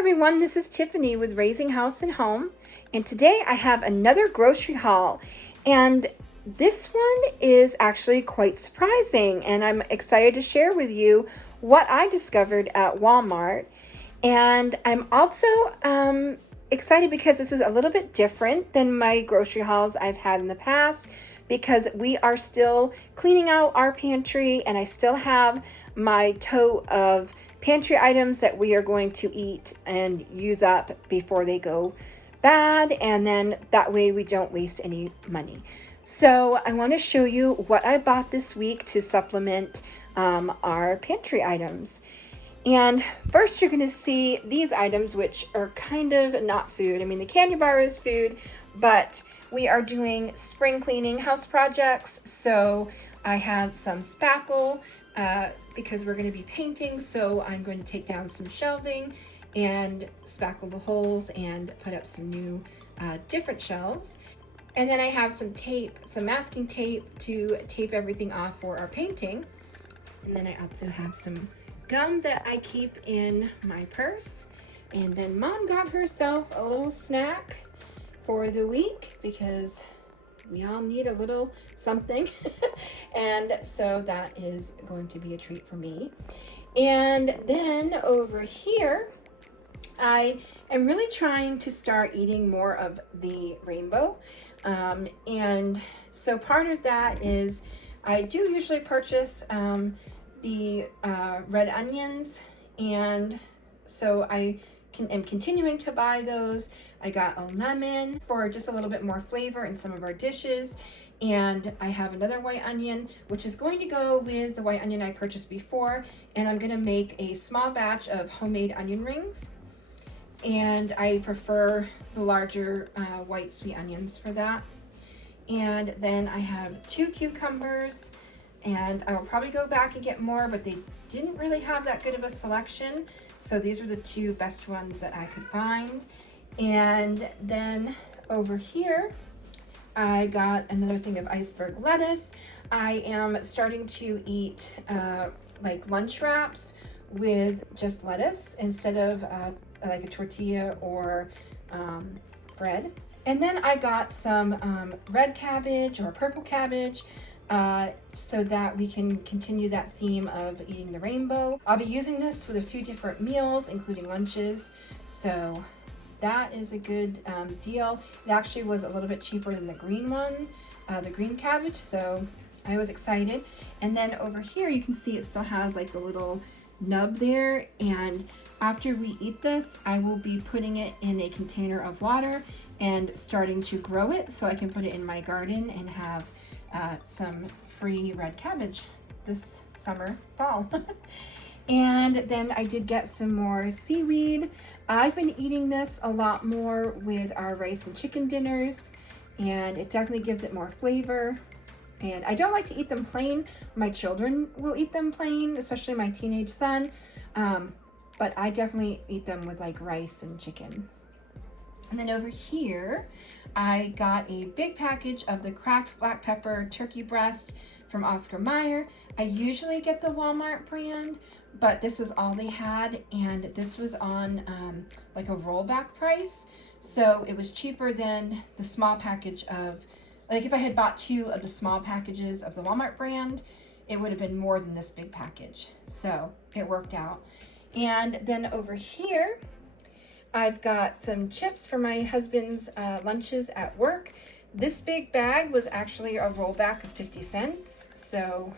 everyone, this is Tiffany with Raising House and Home, and today I have another grocery haul, and this one is actually quite surprising, and I'm excited to share with you what I discovered at Walmart. And I'm also excited because this is a little bit different than my grocery hauls I've had in the past, because we are still cleaning out our pantry and I still have my tote of pantry items that we are going to eat and use up before they go bad, and then that way we don't waste any money. So I want to show you what I bought this week to supplement our pantry items. And first you're going to see these items, which are kind of not food. I mean, the candy bar is food, but we are doing spring cleaning house projects. So I have some spackle because we're going to be painting. So I'm going to take down some shelving and spackle the holes and put up some new different shelves. And then I have some tape, some masking tape to tape everything off for our painting. And then I also have some gum that I keep in my purse. And then Mom got herself a little snack for the week because we all need a little something. And so that is going to be a treat for me. And then over here, I am really trying to start eating more of the rainbow. And so part of that is I do usually purchase the red onions, and so I am continuing to buy those. I got a lemon for just a little bit more flavor in some of our dishes, and I have another white onion which is going to go with the white onion I purchased before, and I'm going to make a small batch of homemade onion rings, and I prefer the larger white sweet onions for that. And then I have 2 cucumbers, and I will probably go back and get more, but they didn't really have that good of a selection. So these were the 2 best ones that I could find. And then over here, I got another thing of iceberg lettuce. I am starting to eat like lunch wraps with just lettuce instead of like a tortilla or bread. And then I got some red cabbage or purple cabbage, so that we can continue that theme of eating the rainbow. I'll be using this with a few different meals, including lunches, so that is a good deal. It actually was a little bit cheaper than the green one, the green cabbage, so I was excited. And then over here you can see it still has like the little nub there, and after we eat this, I will be putting it in a container of water and starting to grow it so I can put it in my garden and have some free red cabbage this summer, fall. And then I did get some more seaweed. I've been eating this a lot more with our rice and chicken dinners, and it definitely gives it more flavor. And I don't like to eat them plain. My children will eat them plain, especially my teenage son. But I definitely eat them with like rice and chicken. And then over here, I got a big package of the cracked black pepper turkey breast from Meyer. I usually get the Walmart brand, but this was all they had, and this was on like a rollback price. So it was cheaper than the small package of, like if I had bought 2 of the small packages of the Walmart brand, it would have been more than this big package. So it worked out. And then over here, I've got some chips for my husband's lunches at work. This big bag was actually a rollback of 50 cents. So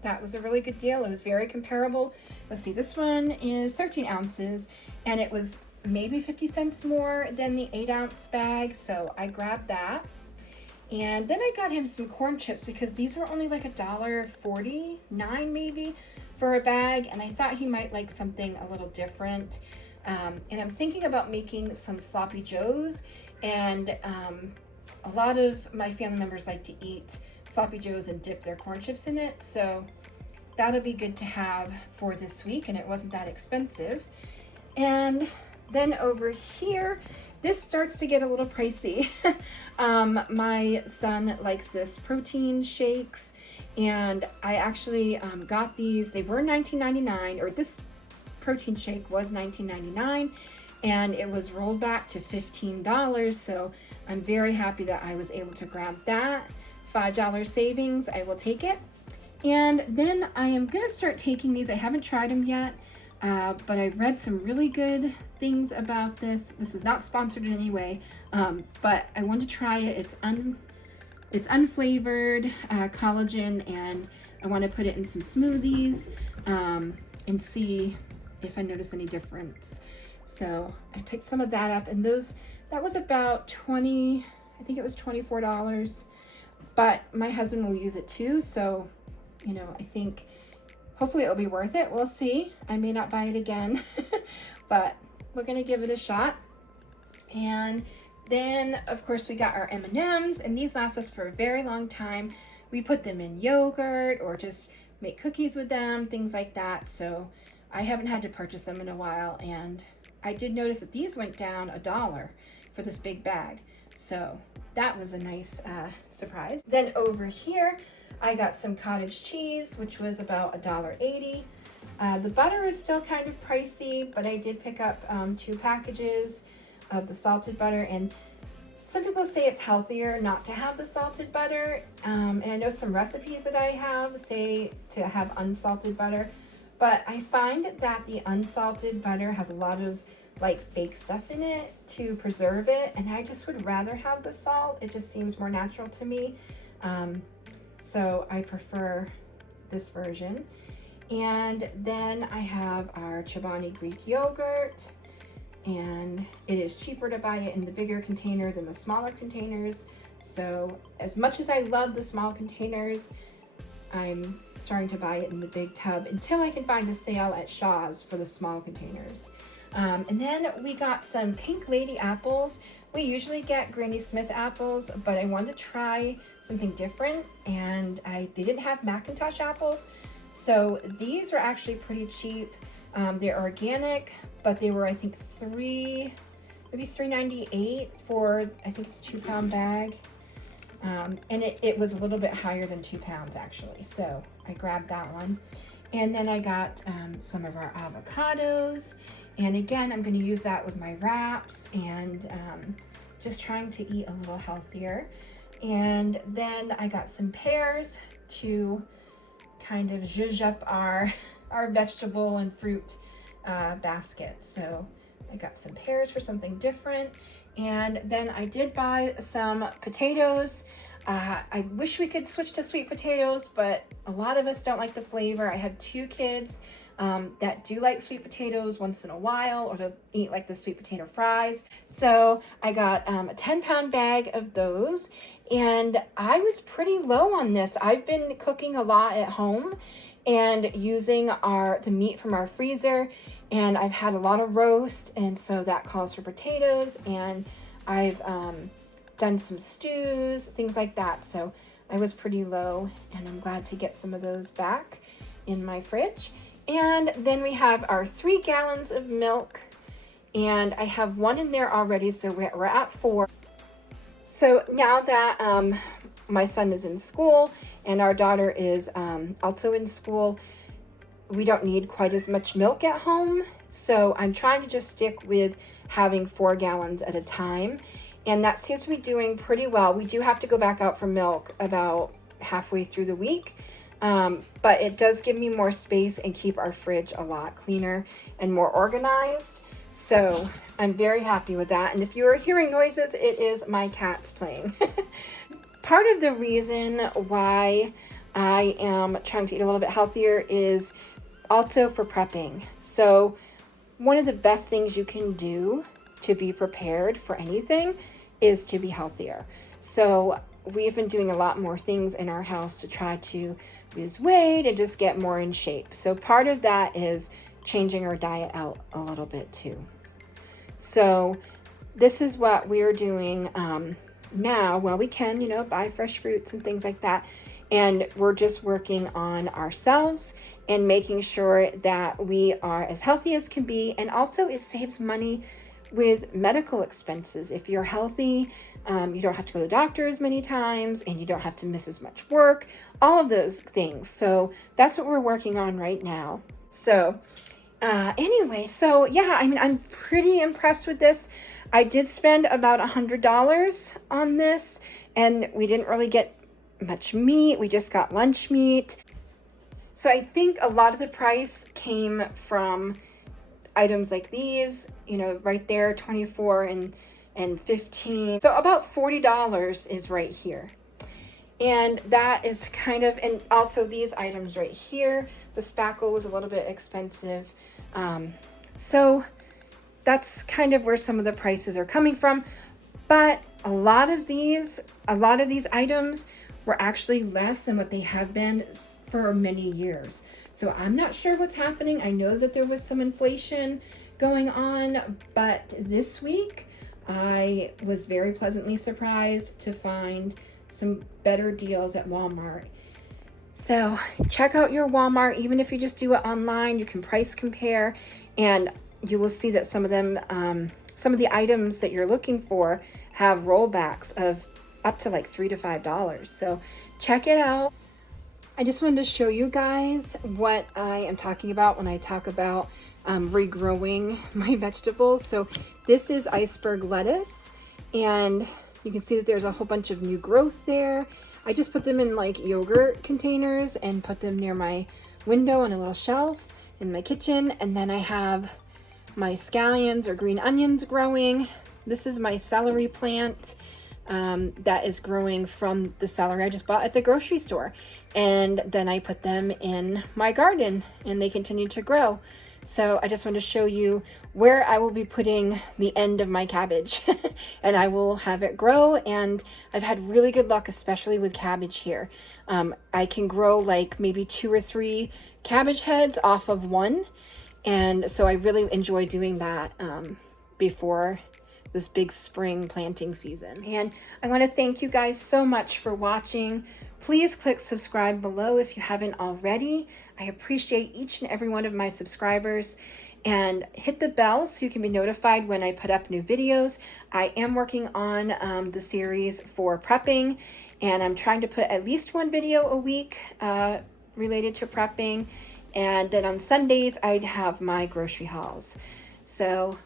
that was a really good deal. It was very comparable. Let's see, this one is 13 ounces and it was maybe 50 cents more than the 8-ounce bag. So I grabbed that. And then I got him some corn chips because these were only like $1.49 maybe for a bag. And I thought he might like something a little different. And I'm thinking about making some sloppy joes, and a lot of my family members like to eat sloppy joes and dip their corn chips in it, so that'll be good to have for this week, and it wasn't that expensive. And then over here, this starts to get a little pricey. My son likes this protein shakes, and I actually got these. They were $19.99, or this protein shake was $19.99, and it was rolled back to $15. So I'm very happy that I was able to grab that. $5 savings, I will take it. And then I am gonna start taking these. I haven't tried them yet, but I've read some really good things about this. This is not sponsored in any way, but I want to try it. It's unflavored collagen, and I want to put it in some smoothies and see if I notice any difference. So I picked some of that up, and that was about I think it was $24, but my husband will use it too. So, you know, I think hopefully it'll be worth it. We'll see. I may not buy it again, but we're going to give it a shot. And then, of course, we got our M&Ms, and these last us for a very long time. We put them in yogurt or just make cookies with them, things like that. So I haven't had to purchase them in a while, and I did notice that these went down $1 for this big bag. So that was a nice surprise. Then over here, I got some cottage cheese, which was about $1.80. The butter is still kind of pricey, but I did pick up 2 packages of the salted butter, and some people say it's healthier not to have the salted butter, and I know some recipes that I have say to have unsalted butter, but I find that the unsalted butter has a lot of like fake stuff in it to preserve it, and I just would rather have the salt. It just seems more natural to me, so I prefer this version. And then I have our Chobani Greek yogurt, and it is cheaper to buy it in the bigger container than the smaller containers. So as much as I love the small containers, I'm starting to buy it in the big tub until I can find a sale at Shaw's for the small containers. And then we got some Pink Lady apples. We usually get Granny Smith apples, but I wanted to try something different, and they didn't have Macintosh apples. So these are actually pretty cheap. They're organic, but they were, I think, maybe $3.98 for, I think it's a 2-pound bag. And it was a little bit higher than 2 pounds actually. So I grabbed that one. And then I got some of our avocados. And again, I'm going to use that with my wraps, and just trying to eat a little healthier. And then I got some pears to kind of zhuzh up our vegetable and fruit basket. So I got some pears for something different. And then I did buy some potatoes. I wish we could switch to sweet potatoes, but a lot of us don't like the flavor. I have 2 kids that do like sweet potatoes once in a while, or to eat like the sweet potato fries. So I got a 10-pound bag of those, and I was pretty low on this. I've been cooking a lot at home and using the meat from our freezer, and I've had a lot of roast, and so that calls for potatoes, and I've done some stews, things like that. So I was pretty low, and I'm glad to get some of those back in my fridge. And then we have our 3 gallons of milk, and I have 1 in there already, so we're at 4. So now that my son is in school and our daughter is also in school, we don't need quite as much milk at home. So I'm trying to just stick with having 4 gallons at a time, and that seems to be doing pretty well. We do have to go back out for milk about halfway through the week. But it does give me more space and keep our fridge a lot cleaner and more organized. So I'm very happy with that. And if you are hearing noises, it is my cats playing. Part of the reason why I am trying to eat a little bit healthier is also for prepping. So one of the best things you can do to be prepared for anything is to be healthier. So we've been doing a lot more things in our house to try to lose weight and just get more in shape. So part of that is changing our diet out a little bit too. So this is what we're doing now. Well, we can, buy fresh fruits and things like that. And we're just working on ourselves and making sure that we are as healthy as can be. And also it saves money with medical expenses. If you're healthy, you don't have to go to the doctor as many times, and you don't have to miss as much work, all of those things. So that's what we're working on right now. So Anyway, so yeah, I mean, I'm pretty impressed with this. I did spend about $100 on this, and we didn't really get much meat. We just got lunch meat. So I think a lot of the price came from items like these, you know, right there, 24 and 15. So about $40 is right here. And that is kind of, and also these items right here, the spackle was a little bit expensive. So that's kind of where some of the prices are coming from. But a lot of these items were actually less than what they have been for many years. So I'm not sure what's happening. I know that there was some inflation going on, but this week I was very pleasantly surprised to find some better deals at Walmart. So check out your Walmart. Even if you just do it online, you can price compare, and you will see that some of them, some of the items that you're looking for have rollbacks of up to like $3 to $5. So check it out. I just wanted to show you guys what I am talking about when I talk about regrowing my vegetables. So this is iceberg lettuce, and you can see that there's a whole bunch of new growth there. I just put them in like yogurt containers and put them near my window on a little shelf in my kitchen. And then I have my scallions or green onions growing. This is my celery plant that is growing from the celery I just bought at the grocery store. And then I put them in my garden and they continue to grow. So I just want to show you where I will be putting the end of my cabbage and I will have it grow. And I've had really good luck, especially with cabbage here. I can grow like maybe 2 or 3 cabbage heads off of one. And so I really enjoy doing that before this big spring planting season. And I want to thank you guys so much for watching. Please click subscribe below if you haven't already. I appreciate each and every one of my subscribers, and hit the bell so you can be notified when I put up new videos. I am working on the series for prepping, and I'm trying to put at least 1 video a week related to prepping. And then on Sundays, I'd have my grocery hauls. So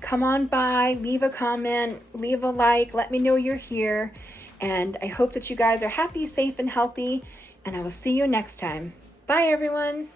come on by, leave a comment, leave a like, let me know you're here. And I hope that you guys are happy, safe, and healthy. And I will see you next time. Bye, everyone.